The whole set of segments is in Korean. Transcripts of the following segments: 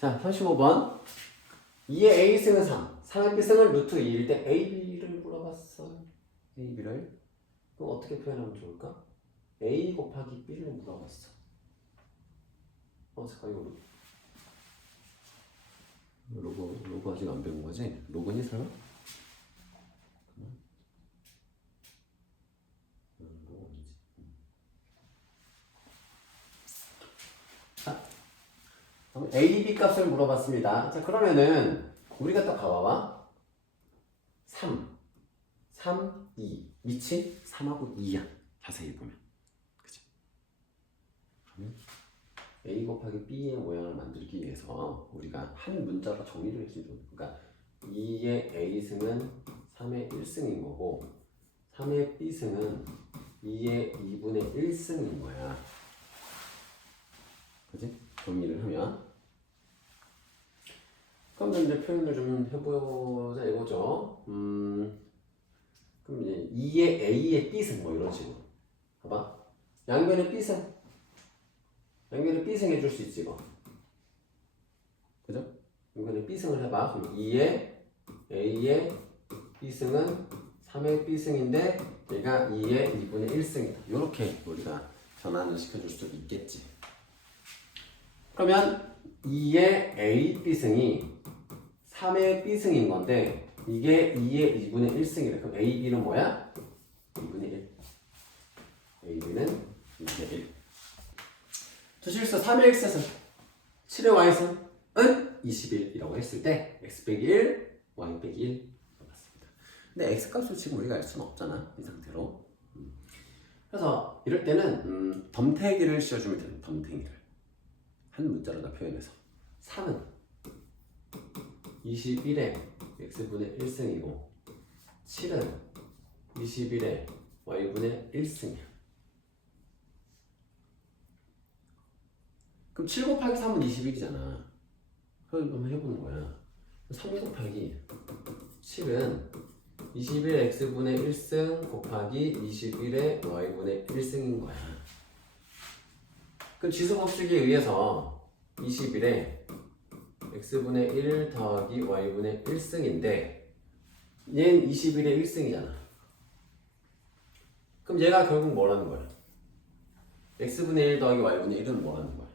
자, 35번. 2의 A승은 3, 3의 B승은 루트 2일 때 AB를 물어봤어. AB를. 그럼 어떻게 표현하면 좋을까? A 곱하기 B를 물어봤어. 잠깐 이거 로그 아직 안 배운 거지? 로그니 설마? 로그 아니지. 자, 그럼 A, B 값을 물어봤습니다. 자, 그러면은 우리가 또 가봐봐. 3, 2 밑이 3하고 2야. 자세히 보면. 그치? 그러면 A 곱하기 B의 모양을 만들기 위해서 우리가 한 문자로 정리를 해주면 좋은 거야. 그러니까 2의 A승은 3의 1승인 거고 3의 B승은 2의 2분의 1승인 거야. 그치? 정리를 하면 그럼 이제 표현을 좀 해보자 이거죠. 그럼 이제 2의 A의 B승 뭐 이런 식으로 봐봐. 양변의 B승 양변의 B승 해줄 수 있지 이거. 그죠? 양변의 B승을 해봐. 그럼 2의 A의 B승은 3의 B승인데 얘가 2의 2분의 1승이다. 이렇게 우리가 전환을 시켜줄 수 있겠지. 그러면 2의 A B승이 3의 B승인 건데 이게 2의 2분의 1승이래. 그럼 A, B는 뭐야? 2분의 1. A, B는 2분의 1. 주실수 3의 X승 7의 Y승은 21이라고 했을 때 X 빼기 1, Y 빼기 1 맞습니다. 근데 X 값을 지금 우리가 알 수는 없잖아. 이 상태로. 그래서 이럴 때는 덤태기를 씌워주면 되는 덤태기를 한 문자로 다 표현해서 3은 21의 X분의 1승이고 7은 21의 Y분의 1승이야. 그럼 7 곱하기 3은 21이잖아. 그럼 한번 해보는 거야. 3 곱하기 7은 21의 X분의 1승 곱하기 21의 Y분의 1승인 거야. 그럼 지수법칙에 의해서 21의 X분의 1 더하기 Y분의 1승인데 얘는 21의 1승이잖아. 그럼 얘가 결국 뭐라는 거야? X분의 1 더하기 Y분의 1은 뭐라는 거야?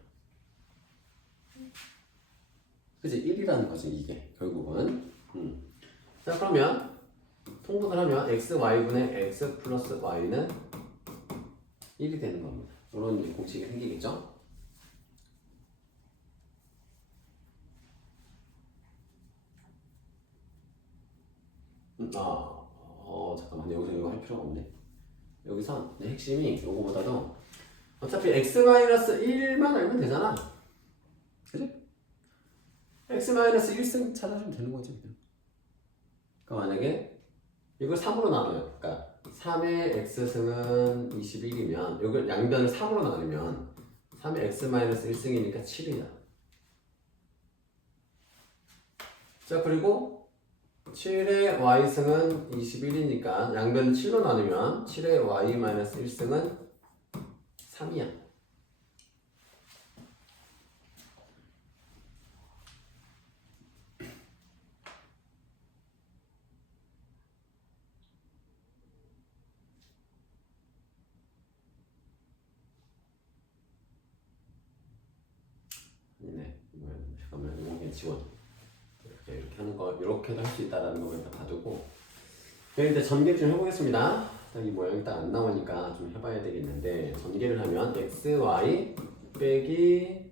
그치? 1이라는 거지 이게 결국은. 자 그러면 통분을 하면 X, Y분의 X 플러스 Y는 1이 되는 겁니다. 이런 공식이 생기겠죠? 잠깐만 여기서 이거 할 필요가 없네. 여기서 내 핵심이 요거보다도 어차피 X-1만 알면 되잖아. 그치? X-1승 찾아주면 되는 거지. 그러니까 만약에 이걸 3으로 나눠요. 그러니까 3의 X승은 21이면 이걸 양변을 3으로 나누면 3의 X-1승이니까 7이다. 자 그리고 7의 Y승은 21이니까 양변을 7로 나누면 7의 Y-1승은 3이야. 아니네. 잠깐만 이거 그냥 지워줘. 이렇게 하는 거 이렇게도 할 수 있다라는 거 일단 봐두고 근데 전개를 좀 해보겠습니다. 이 모양이 딱 안 나오니까 좀 해봐야 되겠는데 전개를 하면 xy 빼기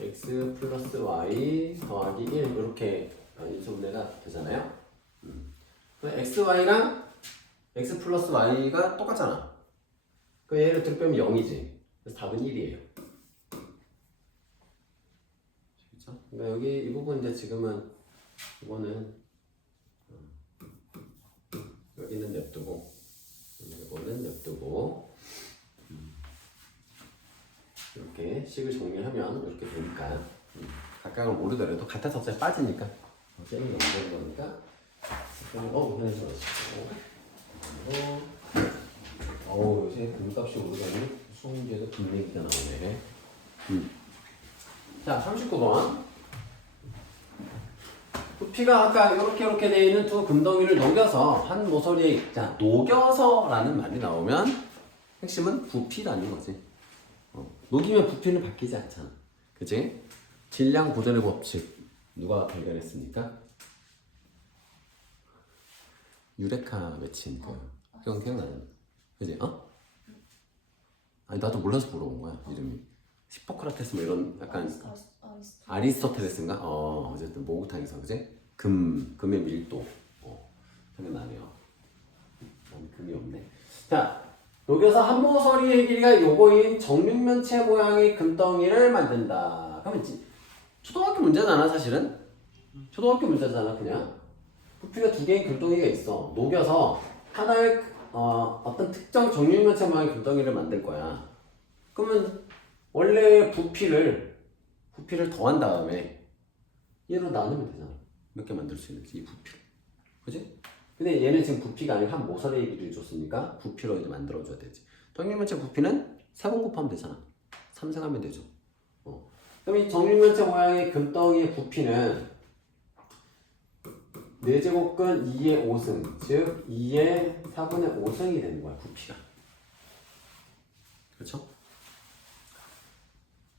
x 플러스 y 더하기 1 이렇게 인수분해가 되잖아요. 그럼 xy랑 x 플러스 y가 똑같잖아. 그 얘를 뒤로 빼면 0이지. 그래서 답은 1이에요. 그러니까 여기 이 부분 이제 지금은 이거는 여기는 냅두고 이거는 냅두고 이렇게 식을 정리하면 이렇게 되니까 각각을 모르더라도 같아서 어차피 빠지니까 쌤이 넘는 거니까 그래서 요새 금값이 오르더니 수험지에도 금맥이가 나오네. 자 39번 부피가 아까 이렇게 되어 있는 두 금덩이를 녹여서 한 모서리에, 자, 녹여서라는 말이 나오면 핵심은 부피라는 거지. 녹이면 부피는 바뀌지 않잖아. 그치? 질량 보존의 법칙 누가 발견했습니까? 유레카 외친 그 형 기억나는? 그지? 아니 나도 몰라서 물어본 거야 이름이. 히포크라테스 뭐 이런 약간 아리스토텔레스인가? 어쨌든 목욕탕에서 그지? 금의 밀도 생각나네요. 난 금이 없네. 자, 녹여서 한 모서리의 길이가 요거인 정육면체 모양의 금덩이를 만든다. 그러면 초등학교 문제잖아 사실은. 초등학교 문제잖아 그냥. 부피가 두 개의 금덩이가 있어. 녹여서 하나의 어떤 특정 정육면체 모양의 금덩이를 만들 거야. 그러면 원래 부피를 더한 다음에 얘로 나누면 되잖아. 몇 개 만들 수 있는지 이 부피를. 그지? 근데 얘는 지금 부피가 아니고 한 모서리의 길이를 줬으니까 부피로 이제 만들어줘야 되지. 정육면체 부피는 3번 곱하면 되잖아. 3승하면 되죠. 그럼 이 정육면체 모양의 금덩이의 부피는 4제곱근 2의 5승, 즉 2의 4분의 5승이 되는 거야, 부피가. 그렇죠?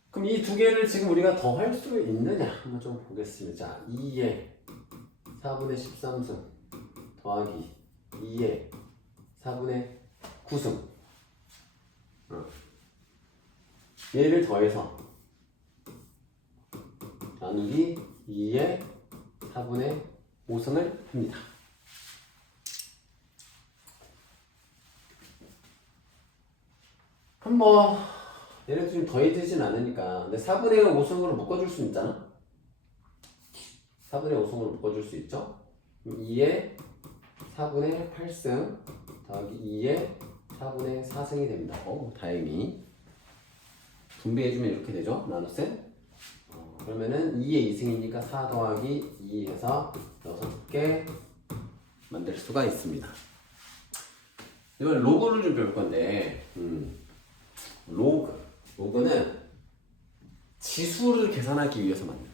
그럼 이 두 개를 지금 우리가 더 할 수 있느냐? 한번 좀 보겠습니다. 자, 2의 4분의 13승 더하기 2의 4분의 9승. 얘를 더해서 나누기 2의 4분의 5승을 합니다. 그럼 뭐 얘네도 좀 더해지진 않으니까 근데 4분의 5승으로 묶어줄 수 있잖아. 4분의 5승으로 묶어줄 수 있죠. 2의 4분의 8승 더하기 2의 4분의 4승이 됩니다. 다행히 분배해주면 이렇게 되죠. 나눗셈. 그러면은 2의 2승이니까 4 더하기 2 해서 6개 만들 수가 있습니다. 이번 로그를 좀 배울 건데, 로그는 지수를 계산하기 위해서 만든 거야.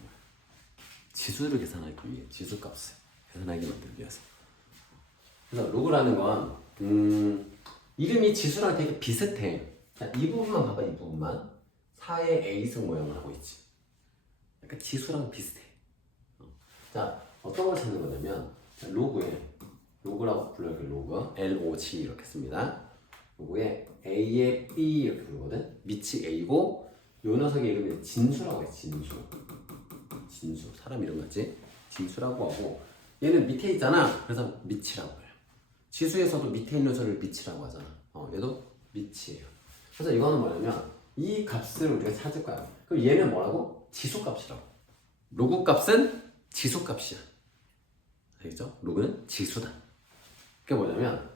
지수를 계산하기 위해, 지수값을 계산하기 만들기 위해서. 그래서 로그라는 건 이름이 지수랑 되게 비슷해. 자, 이 부분만 봐봐, 이 부분만. 4의 A승 모양을 하고 있지. 약간 지수랑 비슷해. 자, 어떤 걸 찾는 거냐면 로그라고 불러요. 로그 LOG 이렇게 씁니다. 로그에 A에 B 이렇게 부르거든. 밑이 A고 요 녀석의 이름이 진수라고 해. 진수 사람 이름 같지? 진수라고 하고 얘는 밑에 있잖아. 그래서 밑이라고 해요. 지수에서도 밑에 있는 녀석을 밑이라고 하잖아. 얘도 밑이에요. 그래서 이거는 뭐냐면 이 값을 우리가 찾을 거야. 그럼 얘는 뭐라고? 지수값이라고. 로그 값은 지수값이야. 알겠죠? 로그는 지수다. 그게 뭐냐면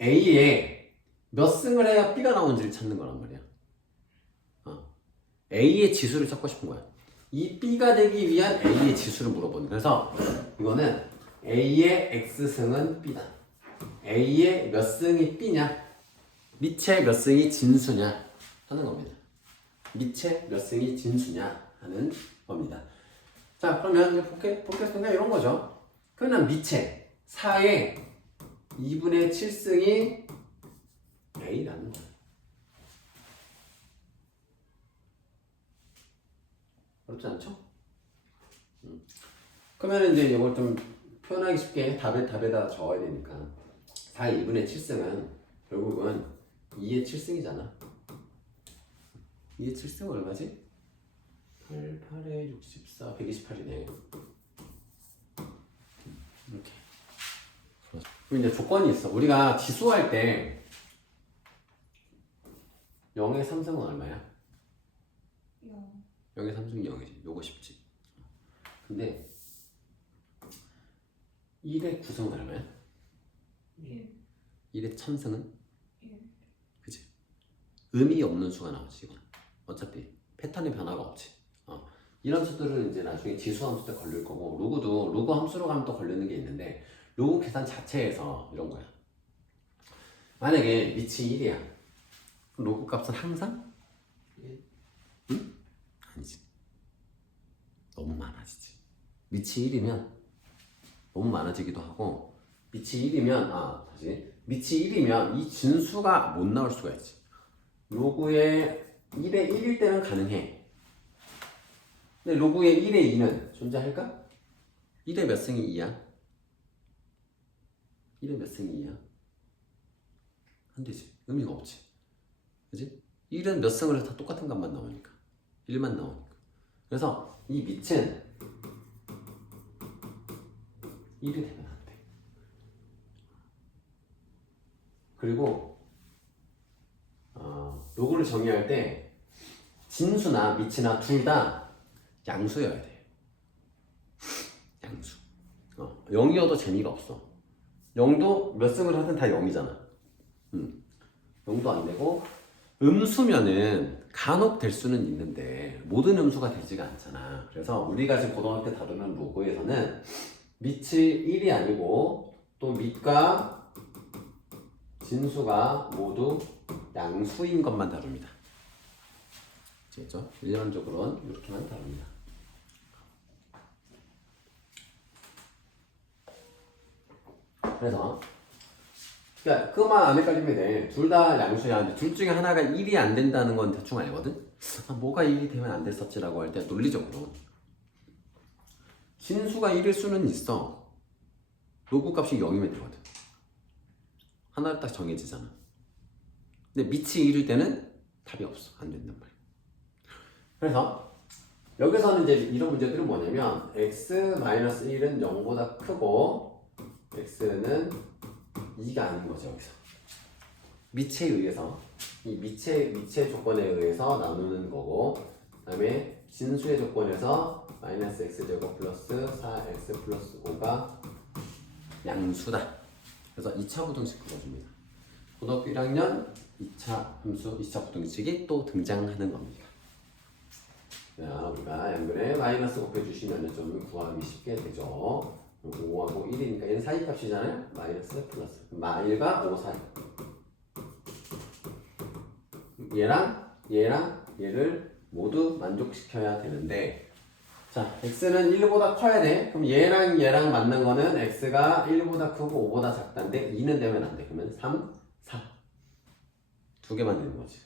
A에 몇 승을 해야 B가 나오는지를 찾는 거란 말이야. A의 지수를 찾고 싶은 거야. 이 B가 되기 위한 A의 지수를 물어보는. 그래서 이거는 A의 X승은 B다. A의 몇 승이 B냐? 밑에 몇 승이 진수냐? 하는 겁니다. 밑에 몇 승이 진수냐? 하는 겁니다. 자, 그러면 보겠습니다. 이런 거죠. 그러면 밑에 4의 2분의 7승이 A라는 거야. 그렇지 않죠? 그러면 이제 이걸 좀 표현하기 쉽게 답에다 적어야 되니까 4의 2분의 7승은 결국은 2의 7승이잖아. 2의 7승은 얼마지? 8에 64, 128이네. 이렇게. 그리고 이제 조건이 있어. 우리가 지수할 때 0의 3승은 얼마야? 0의 3승이 0이지. 요거 쉽지. 근데 1의 9승은 얼마야? 1의 1000승은? 그치? 의미 없는 수가 나오지 이건. 어차피 패턴의 변화가 없지. 이런 수들은 이제 나중에 지수 함수 때 걸릴 거고 로그도 로그 함수로 가면 또 걸리는 게 있는데 로그 계산 자체에서 이런 거야. 만약에 밑이 1이야. 로그 값은 항상 1? 응? 아니지. 너무 많아지지. 밑이 1이면 너무 많아지기도 하고 밑이 1이면 다시 밑이 1이면 이 진수가 못 나올 수가 있지. 로그의 1의 1일 때는 가능해. 근데 로그의 1의 2는 존재할까? 1의 몇 승이 2야? 1의 몇 승이 2야? 안 되지. 의미가 없지. 그지? 1은 몇 승을 해도 다 똑같은 값만 나오니까. 1만 나오니까. 그래서 이 밑은 1이 되면 안 돼. 그리고 로그를 정의할 때 진수나 밑이나 둘 다 양수여야 돼. 양수. 0이어도 재미가 없어. 0도 몇 승을 하든 다 0이잖아. 0도 안 되고 음수면은 간혹 될 수는 있는데 모든 음수가 되지가 않잖아. 그래서 우리가 지금 고등학교 때 다루는 로그에서는 밑이 1이 아니고 또 밑과 진수가 모두 양수인 것만 다룹니다. 아시겠죠? 일반적으로는 이렇게만 다룹니다. 그래서 그러니까 그만 안 헷갈리면 돼. 둘 다 양수야. 근데 둘 중에 하나가 1이 안 된다는 건 대충 알거든? 뭐가 1이 되면 안 됐었지라고 할 때 논리적으로 진수가 1일 수는 있어. 로그 값이 0이면 되거든. 하나를 딱 정해지잖아. 근데 밑이 1일 때는 답이 없어. 안 된단 말이야. 그래서 여기서는 이제 이런 문제들은 뭐냐면 x-1은 0보다 크고 x는 2가 아닌 거죠. 여기서 밑에 의해서 이 밑의 조건에 의해서 나누는 거고, 그 다음에 진수의 조건에서 마이너스 x제곱 플러스 4x 플러스 5가 양수다. 그래서 2차 부등식 풀어줍니다. 고등학교 1학년 2차 함수 2차 부등식이 또 등장하는 겁니다. 자, 우리가 양변에 마이너스 곱해주시면 좀 구하기 쉽게 되죠. 5하고 1이니까 얘는 사이값이잖아요. 마이너스 플러스 1과 5 사이. 얘랑 얘를 모두 만족시켜야 되는데, 자, x는 1보다 커야 돼. 그럼 얘랑 맞는 거는 x가 1보다 크고 5보다 작다인데 2는 되면 안 돼. 그러면 3, 4 두 개만 되는 거지.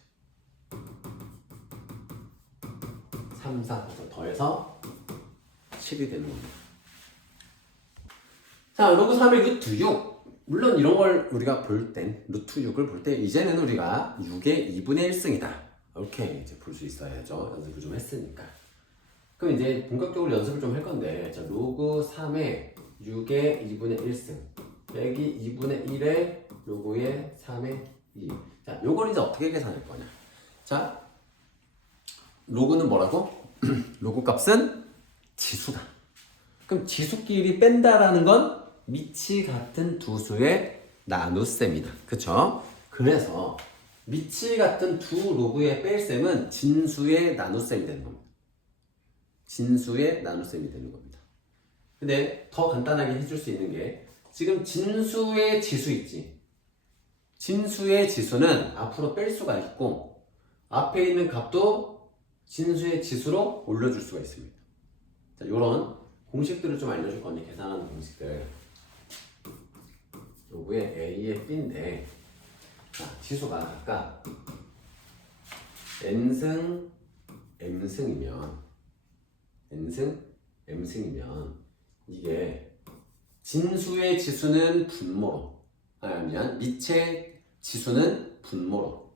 3, 4 더해서 7이 되는 겁니다. 자, 로그 3의 루트 6. 물론 이런 걸 우리가 볼 땐, 루트 6을 볼 때 이제는 우리가 6의 2분의 1승이다. 이렇게 이제 볼 수 있어야죠. 연습을 좀 했으니까. 그럼 이제 본격적으로 연습을 좀 할 건데, 자, 로그 3의 6의 2분의 1승 빼기 2분의 1의 로그의 3의 2. 자, 요걸 이제 어떻게 계산할 거냐. 자, 로그는 뭐라고? 로그 값은 지수다. 그럼 지수끼리 뺀다라는 건 밑이 같은 두 수의 나눗셈이다. 그쵸? 그래서 밑이 같은 두 로그의 뺄셈은 진수의 나눗셈이 되는 겁니다. 진수의 나눗셈이 되는 겁니다. 근데 더 간단하게 해줄 수 있는 게, 지금 진수의 지수 있지? 진수의 지수는 앞으로 뺄 수가 있고 앞에 있는 값도 진수의 지수로 올려줄 수가 있습니다. 자, 요런 공식들을 좀 알려줄 건데, 계산하는 공식들. 로그의 a의 b인데, 자, 지수가 각각 n승 m승이면 이게 진수의 지수는 분모로, 밑의 지수는 분모로,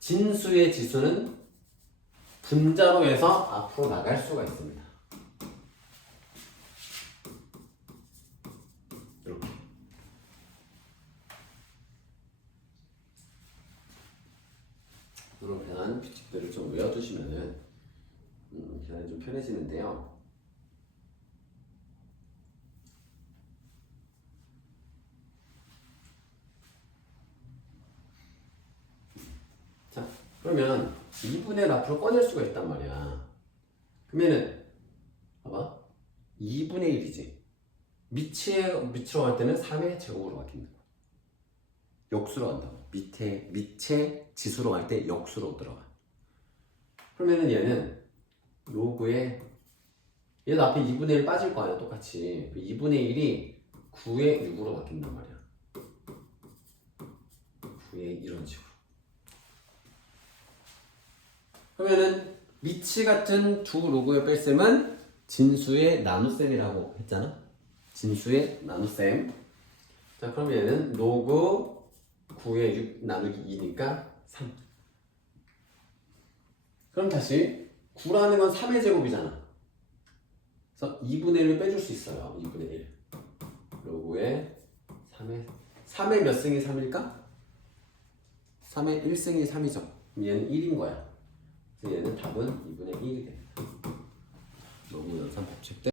진수의 지수는 분자로 해서 앞으로 나갈 수가 있습니다. 이렇게. 이런 계산 규칙들을 좀 외워두시면은 계산이 좀 편해지는데요. 자, 그러면 2분의 1 앞으로 꺼낼 수가 있단 말이야. 그러면은 봐봐, 2분의 1이지. 밑으로 갈 때는 3의 제곱으로 바뀐다. 역수로 간다고. 밑에 지수로 갈 때 역수로 들어가. 그러면은 얘는 로그의 얘도 앞에 2분의 1 빠질 거 아니야 똑같이. 2분의 1이 9의 6으로 바뀐단 말이야. 9의 이런 식으로. 그러면은 위치 같은 두 로그의 뺄셈은 진수의 나눗셈이라고 했잖아. 진수의 나눗셈. 자, 그럼 얘는 로그 9의 6 나누기 2니까 3. 그럼 다시 9라는 건 3의 제곱이잖아. 그래서 2분의 1을 빼줄 수 있어요. 2분의 1. 로그의 3의 몇 승이 3일까? 3의 1승이 3이죠. 그럼 얘는 1인 거야. 그래서 얘는 답은 2분의 1이 됩니다. 로그 연산 법칙 때